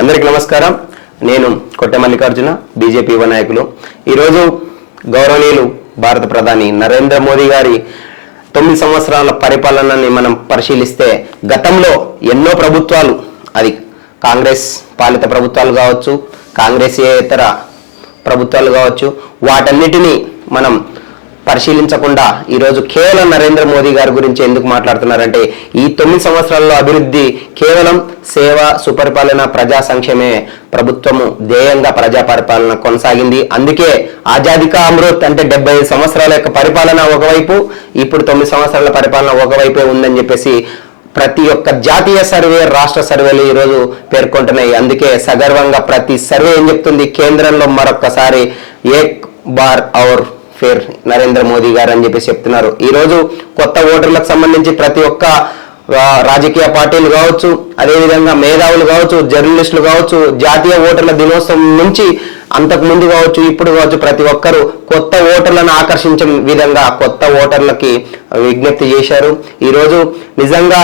అందరికి నమస్కారం. నేను కొట్ట మల్లికార్జున బీజేపీ యువ నాయకులు. ఈరోజు గౌరవనీయులు భారత ప్రధాని నరేంద్ర మోదీ గారి తొమ్మిది సంవత్సరాల పరిపాలనని మనం పరిశీలిస్తే గతంలో ఎన్నో ప్రభుత్వాలు అది కాంగ్రెస్ పాలిత ప్రభుత్వాలు కావచ్చు కాంగ్రెస్ ఇతర ప్రభుత్వాలు కావచ్చు వాటన్నిటినీ మనం పరిశీలించకుండా ఈరోజు కేవలం నరేంద్ర మోదీ గారి గురించి ఎందుకు మాట్లాడుతున్నారంటే ఈ తొమ్మిది సంవత్సరాల్లో అభివృద్ధి కేవలం సేవ సుపరిపాలన ప్రజా సంక్షేమే ప్రభుత్వము ధ్యేయంగా ప్రజా పరిపాలన కొనసాగింది. అందుకే ఆజాదికా అమృత్ అంటే డెబ్బై ఐదు సంవత్సరాల యొక్క పరిపాలన ఒకవైపు ఇప్పుడు తొమ్మిది సంవత్సరాల పరిపాలన ఒకవైపే ఉందని చెప్పేసి ప్రతి ఒక్క జాతీయ సర్వే రాష్ట్ర సర్వేలు ఈరోజు పేర్కొంటున్నాయి. అందుకే సగర్వంగా ప్రతి సర్వే ఏం చెప్తుంది? కేంద్రంలో మరొక్కసారి ఏక్ బార్ ఔర్ ఫేర్ నరేంద్ర మోదీ గారు అని చెప్పేసి చెప్తున్నారు. ఈరోజు కొత్త ఓటర్లకు సంబంధించి ప్రతి ఒక్క రాజకీయ పార్టీలు కావచ్చు అదేవిధంగా మేధావులు కావచ్చు జర్నలిస్టులు కావచ్చు జాతీయ ఓటర్ల దినోత్సవం నుంచి అంతకు ముందు కావచ్చు ఇప్పుడు కావచ్చు ప్రతి ఒక్కరు కొత్త ఓటర్లను ఆకర్షించే విధంగా కొత్త ఓటర్లకి విజ్ఞప్తి చేశారు. ఈరోజు నిజంగా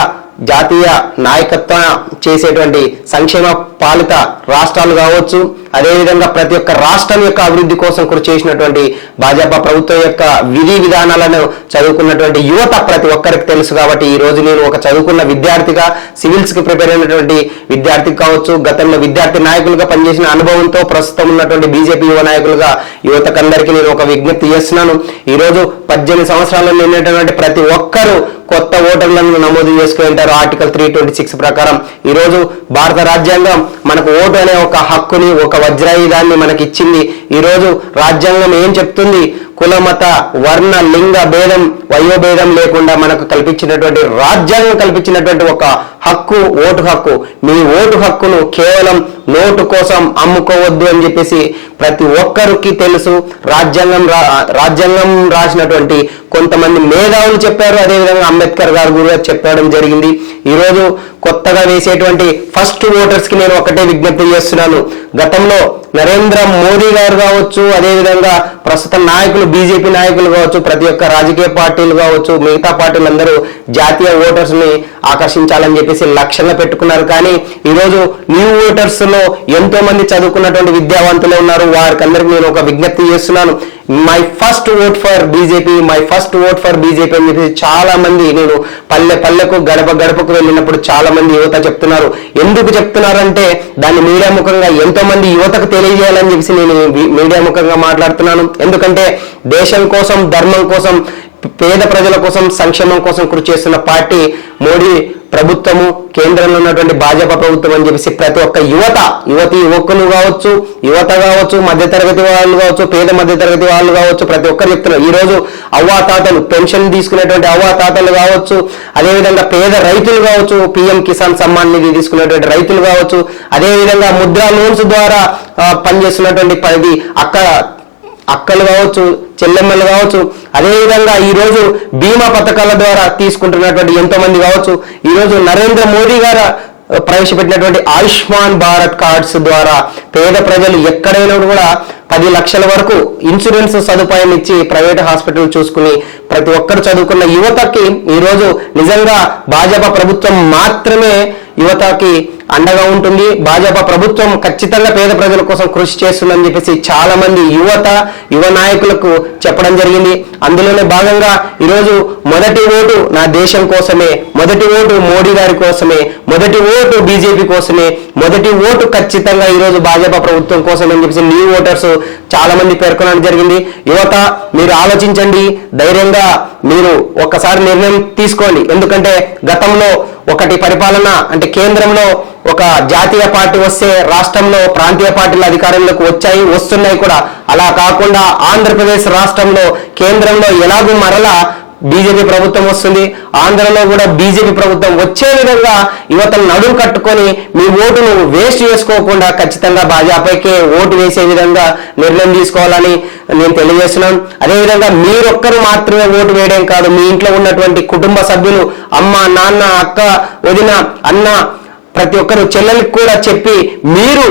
జాతీయ నాయకత్వం చేసేటువంటి సంక్షేమ పాలిత రాష్ట్రాలు కావచ్చు అదేవిధంగా ప్రతి ఒక్క రాష్ట్రం యొక్క అభివృద్ధి కోసం కూడా చేసినటువంటి భాజపా ప్రభుత్వం యొక్క విధి విధానాలను చదువుకున్నటువంటి యువత ప్రతి ఒక్కరికి తెలుసు కాబట్టి ఈ రోజు నేను ఒక చదువుకున్న విద్యార్థిగా సివిల్స్కి ప్రిపేర్ అయినటువంటి విద్యార్థికి కావచ్చు గతంలో విద్యార్థి నాయకులుగా పనిచేసిన అనుభవంతో ప్రస్తుతం ఉన్నటువంటి బీజేపీ యువ నాయకులుగా యువతకందరికీ నేను ఒక విజ్ఞప్తి చేస్తున్నాను. ఈ రోజు పద్దెనిమిది సంవత్సరాలు నిన్నటువంటి ప్రతి ఒక్కరూ కొత్త ఓటర్లను నమోదు చేసుకుంటారు. ఆర్టికల్ త్రీ ట్వంటీ సిక్స్ ప్రకారం ఈరోజు భారత రాజ్యాంగం మనకు ఓటు అనే ఒక హక్కుని ఒక వజ్రాయుధాన్ని మనకి ఇచ్చింది ఈ రోజు రాజ్యాంగం ఏం చెప్తుంది? కులమత వర్ణ లింగ భేదం వయోభేదం లేకుండా మనకు కల్పించినటువంటి రాజ్యాంగం కల్పించినటువంటి ఒక హక్కు ఓటు హక్కు. మీ ఓటు హక్కును కేవలం నోటు కోసం అమ్ముకోవద్దు అని చెప్పేసి ప్రతి ఒక్కరికి తెలుసు. రాజ్యాంగం రాజ్యాంగం రాసినటువంటి కొంతమంది మేధావులు చెప్పారు. అదేవిధంగా అంబేద్కర్ గారు కూడా చెప్పడం జరిగింది. ఈరోజు కొత్తగా వేసేటువంటి ఫస్ట్ ఓటర్స్కి నేను ఒకటే విజ్ఞప్తి చేస్తున్నాను. గతంలో నరేంద్ర మోదీ గారు కావచ్చు అదేవిధంగా ప్రస్తుత నాయకులు బీజేపీ నాయకులు కావచ్చు ప్రతి ఒక్క రాజకీయ పార్టీలు కావచ్చు మిగతా పార్టీలు అందరూ జాతీయ ఓటర్స్ని ఆకర్షించాలని చెప్పేసి లక్ష్యంగా పెట్టుకున్నారు. కానీ ఈరోజు న్యూ ఓటర్స్లో ఎంతో మంది చదువుకున్నటువంటి విద్యావంతులు ఉన్నారు. వారికి అందరికి నేను ఒక విజ్ఞప్తి చేస్తున్నాను. My first vote for BJP my first vote for BJP అని చెప్పేసి చాలా మంది నేను పల్లె పల్లెకు గడప గడపకు వెళ్ళినప్పుడు చాలా మంది యువత చెప్తున్నారు. ఎందుకు చెప్తున్నారంటే దాన్ని మీడియా ముఖంగా ఎంతో మంది యువతకు తెలియజేయాలని చెప్పేసి నేను మీడియా ముఖంగా మాట్లాడుతున్నాను. ఎందుకంటే దేశం కోసం ధర్మం కోసం పేద ప్రజల కోసం సంక్షేమం కోసం కృషి చేస్తున్న పార్టీ మోడీ ప్రభుత్వము కేంద్రంలో ఉన్నటువంటి భాజపా ప్రభుత్వం అని చెప్పేసి ప్రతి ఒక్క యువత యువతి యువకులు కావచ్చు యువత కావచ్చు మధ్యతరగతి వాళ్ళు కావచ్చు పేద మధ్యతరగతి వాళ్ళు కావచ్చు ప్రతి ఒక్కరు చెప్తున్నారు. ఈరోజు అవ్వాతాతలు అవ్వా తాతలు పెన్షన్ తీసుకునేటువంటి అవ్వా తాతలు కావచ్చు అదేవిధంగా పేద రైతులు కావచ్చు పిఎం కిసాన్ సమ్మాన్ నిధి తీసుకునేటువంటి రైతులు కావచ్చు అదేవిధంగా ముద్రా లోన్స్ ద్వారా పనిచేస్తున్నటువంటి పది అక్కడ అక్కలు కావచ్చు చెల్లెమ్మలు కావచ్చు అదేవిధంగా ఈరోజు బీమా పథకాల ద్వారా తీసుకుంటున్నటువంటి ఎంతో మంది కావచ్చు ఈరోజు నరేంద్ర మోదీ గారు ప్రవేశపెట్టినటువంటి ఆయుష్మాన్ భారత్ కార్డ్స్ ద్వారా పేద ప్రజలు ఎక్కడైనా కూడా పది లక్షల వరకు ఇన్సూరెన్స్ సదుపాయం ఇచ్చి ప్రైవేట్ హాస్పిటల్ చూసుకుని ప్రతి ఒక్కరు చదువుకున్న యువతకి ఈరోజు నిజంగా భాజపా ప్రభుత్వం మాత్రమే యువతకి అండగా ఉంటుంది. భాజపా ప్రభుత్వం ఖచ్చితంగా పేద ప్రజల కోసం కృషి చేస్తుందని చెప్పేసి చాలా మంది యువత యువ నాయకులకు చెప్పడం జరిగింది. అందులోనే భాగంగా ఈరోజు మొదటి ఓటు నా దేశం కోసమే మొదటి ఓటు మోడీ గారి కోసమే మొదటి ఓటు బీజేపీ కోసమే మొదటి ఓటు ఖచ్చితంగా ఈరోజు భాజపా ప్రభుత్వం కోసం అని చెప్పేసి న్యూ ఓటర్స్ చాలా మంది పేర్కొనడం జరిగింది. యువత మీరు ఆలోచించండి. ధైర్యంగా మీరు ఒక్కసారి నిర్ణయం తీసుకోండి. ఎందుకంటే గతంలో ఒకటి పరిపాలన అంటే కేంద్రంలో ఒక జాతీయ పార్టీ వస్తే రాష్ట్రంలో ప్రాంతీయ పార్టీలు అధికారంలోకి వచ్చాయి వస్తున్నాయి కూడా. అలా కాకుండా ఆంధ్రప్రదేశ్ రాష్ట్రంలో కేంద్రంలో ఎలాగూ మరలా బీజేపీ ప్రభుత్వం వస్తుంది. ఆంధ్రలో కూడా బీజేపీ ప్రభుత్వం వచ్చే విధంగా యువతను నడుము కట్టుకొని మీ ఓటును వేస్ట్ చేసుకోకుండా ఖచ్చితంగా భాజపాకే ఓటు వేసే విధంగా నిర్ణయం తీసుకోవాలని నేను తెలియజేస్తున్నాను. అదేవిధంగా మీరొక్కరు మాత్రమే ఓటు వేయడం కాదు. మీ ఇంట్లో ఉన్నటువంటి కుటుంబ సభ్యులు అమ్మ నాన్న అక్క వదిన అన్న ప్రతి ఒక్కరు చెల్లెలకు కూడా చెప్పి మీరు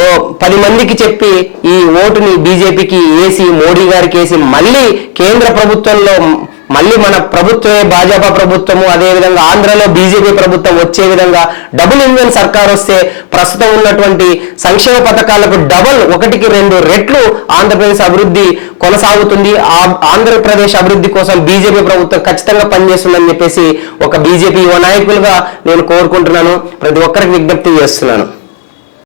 ఓ పది మందికి చెప్పి ఈ ఓటుని బీజేపీకి వేసి మోడీ గారికి వేసి మళ్ళీ కేంద్ర ప్రభుత్వంలో మళ్ళీ మన ప్రభుత్వమే భాజపా ప్రభుత్వము అదేవిధంగా ఆంధ్రలో బీజేపీ ప్రభుత్వం వచ్చే విధంగా డబుల్ ఇంజన్ సర్కార్ వస్తే ప్రస్తుతం ఉన్నటువంటి సంక్షేమ పథకాలకు డబుల్ ఒకటికి రెండు రెట్లు ఆంధ్రప్రదేశ్ అభివృద్ధి కొనసాగుతుంది. ఆ ఆంధ్రప్రదేశ్ అభివృద్ధి కోసం బీజేపీ ప్రభుత్వం ఖచ్చితంగా పనిచేస్తుందని చెప్పేసి ఒక బీజేపీ యువ నాయకులుగా నేను కోరుకుంటున్నాను. ప్రతి ఒక్కరికి విజ్ఞప్తి చేస్తున్నాను.